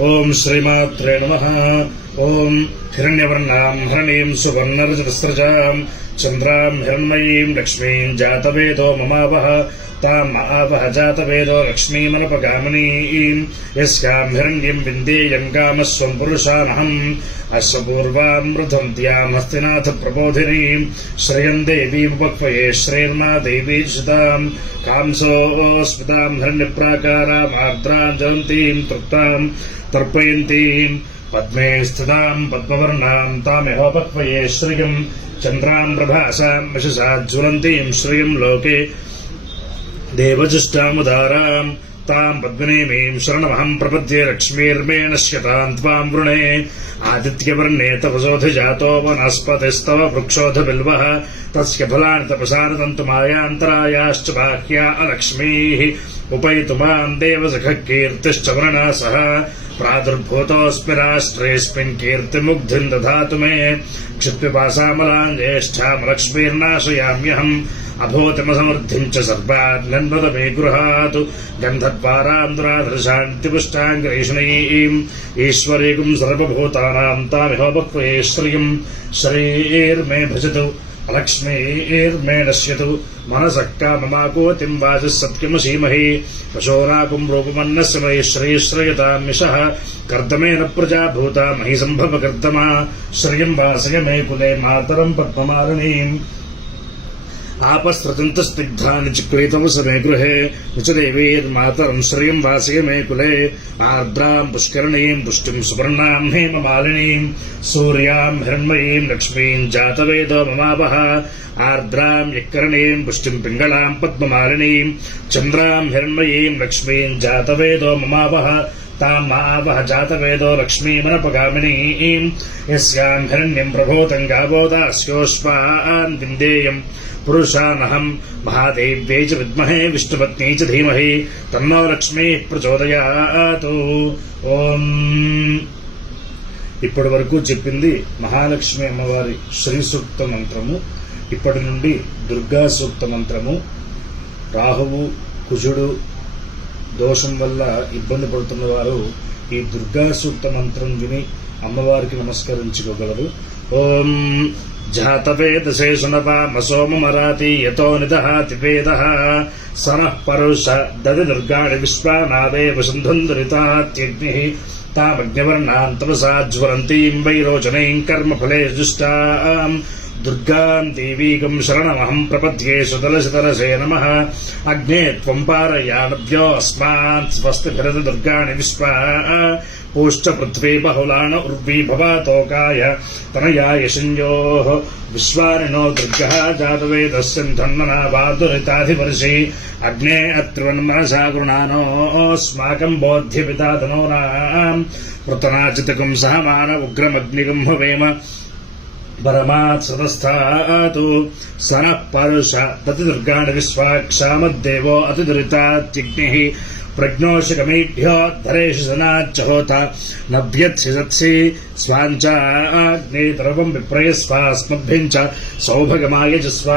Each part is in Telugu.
ఓం శ్రీమాత్రే నమః. ఓం హిరణ్యవర్ణాం హరణీం సువర్ణరజతస్రజాం చంద్రాం హిరణ్మయీం లక్ష్మీం జాతవేదో మమావహ తాం ఆవహ జాతవేదో లక్ష్మీమనపగామినీం యస్యాం హిరణ్యం విందేయం కామస్వం పురుషానహం అశ్వపూర్వాం మృధంత్యాం హస్తినాథ ప్రబోధినీం శ్రియం దేవీముపక్వయే శ్రీర్మా దేవీర్షితాం కాంసోస్మితాం హిరణ్యప్రాకారాం ఆర్ద్రాం జ్వలంతీం తృప్తాం తర్పయంతీం పద్మే స్థితాం పద్మవర్ణాం తామిహోపక్వయే శ్రియం చంద్రాం ప్రభాసాం యశసా జ్వలంతీం శ్రియం లోకే దేవజుష్టాముదారాం తాం పద్మినీమీం శరణమహం ప్రపద్యే లక్ష్మీర్మే నశ్యతాం త్వాం వృణే ఆదిత్యవర్ణే తపసోధిజాతో వనస్పతిస్తవ వృక్షోధ బిల్వః తస్య ఫలాని తపసారతంతు మాయాంతరాయాశ్చ బాహ్యా అలక్ష్మీః ఉపైతు మాం దేవసఖః కీర్తిశ్చ వృణాసః ప్రాదుర్భూతోऽస్మి రాష్ట్రేऽస్మిన్ కీర్తిముగ్ధిం దధాతు మే క్షిత్పిపాసామలాం జ్యేష్ఠాం లక్ష్మీర్నాశయామ్యహం అభూతిమసమర్థిం చ సర్వాన్వద మే గృహాతు గంధద్వారాం దురాధర్షాంతిపుష్టాంగ్రేషణీం ఈశ్వరీకం సర్వభూతానాం తామిహోపక్వయే శ్రియం శ్రీర్మే భజతు లక్ష్మీర్మే నశ్యతు మనసః కామమాకోతిం వాచः సత్యమసీమహి పశోనాకం రూపమన్నస్య మై శ్రీశ్రయతాం మిషః కర్దమేన ప్రజా భూతా మహి సంభవ కర్దమా శ్రియం వాసయ మే కులే మాతరం పద్మమాలినీం आपस्त्रतन्तस्निग्धानि चिक्रीतमस मे गृहे निचदेवीर्मातरं श्रियं वासय मे कुले आर्द्रां पुष्करणीं पुष्टिं सुवर्णां हेममालिनीं सूर्यां हिरण्मयीं लक्ष्मीं जातवेदो ममावह आर्द्रां यक्करणीं पुष्टिं पिङ्गलां पद्ममालिनीं चन्द्रां हिरण्मयीं लक्ष्मीं जातवेदो ममावह तां आवह जातवेदो लक्ष्मीमनपगामिनीं यस्यां हिरण्यं प्रभूतं गावोदास्योष्वान् विन्देयम् पुरुषानहं महादेव्यै च विद्महे विष्णुपत्नी च धीमहि तन्नो लक्ष्मीः प्रचोदयातु. ఓం ఇప్పటి వరకు చెప్పింది మహాలక్ష్మి అమ్మవారి శ్రీ సూక్త మంత్రము. ఇప్పటి నుండి దుర్గా సూక్త మంత్రము. రాహువు కుజుడు దోషం వల్ల ఇబ్బంది పడుతున్న వారు ఈ దుర్గా సూక్త మంత్రం విని అమ్మవారికి నమస్కరించుకోగలరు. ఓం జాతవేదసే సునపామసోమరాతి యతో నిదహాతి వేదః సనః పరుష దది దుర్గాణి విశ్వానాదేవ సింధుందురితాత్యగ్నిః తామగ్నివర్ణాం తపసా జ్వలంతీం వైరోచనీం కర్మఫలే జుష్టాం దుర్గాం దేవీకం శరణమహం ప్రపద్యే సుతలశతరసే నమః అగ్నే త్వం పారయానభ్యో అస్మాన్ స్వస్తిభిరద దుర్గాణి విశ్వా పూష్ట పృథ్వీ బహుళాన ఉర్వీ భవాతోకాయ తనయాయ శింయోః విశ్వానినో దుర్గః జాతవేదస్యంధన్మనా వాదురితాధివర్షి అగ్నే అత్రివన్మనసా గృణానోస్మాకం బోధ్యపితా తనూనాం పృతనాచితకం సహమాన ఉగ్రమగ్నిగం హవేమ పరమాత్ సతస్థాతు సనః పరుష దతి దుర్గాణి విశ్వాక్షామద్దేవో అతిదురితాత్యగ్నిః ప్రజ్ఞోషకమేభ్యో ధరేషు సనాచ్చహోత నభ్యత్సి సత్సి స్వాంచాగ్నేతరవం విప్రయస్వాస్మభ్యం చ సౌభగమాయజస్వ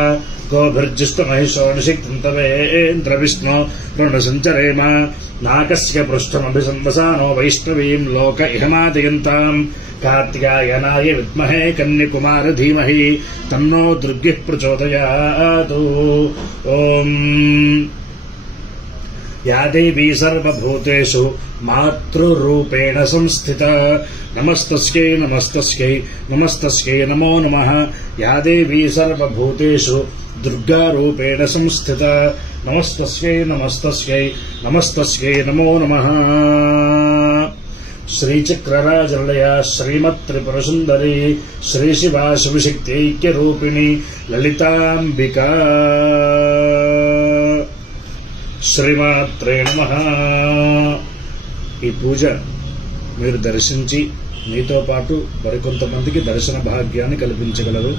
గోభిర్జుష్టమహిషో నిషిక్తం తవేంద్ర విష్ణు రుణసంచరేమ నాకస్య పృష్ఠమభిసంవసానో వైష్ణవీం లోక ఇహమాదయంతాం కార్తికాయనాయ విద్మహే కన్యకుమార ధీమహి తన్నో దుర్గిః ప్రచోదయాతు. ఓం యా దేవీ సర్వభూతేషు మాతృరూపేణ సంస్థిత నమస్తస్యై నమస్తస్యై నమస్తస్యై నమో నమః. యా దేవీ సర్వభూతేషు దుర్గారూపేణ సంస్థిత నమస్తస్యై నమస్తస్యై నమస్తస్యై నమో నమః. శ్రీచక్రరాజలయ శ్రీమత్త్రిపురసుందరి శ్రీశివా శివశక్తైక్యరూపిణి లలితాంబికా. శ్రీమాత్రే నమః. ఈ పూజ మీరు దర్శించి మీతో పాటు మరికొంతమందికి దర్శన భాగ్యాన్ని కల్పించగలరు.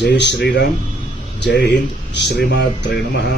జై శ్రీరామ్, జై హింద్. శ్రీమాత్రే నమః.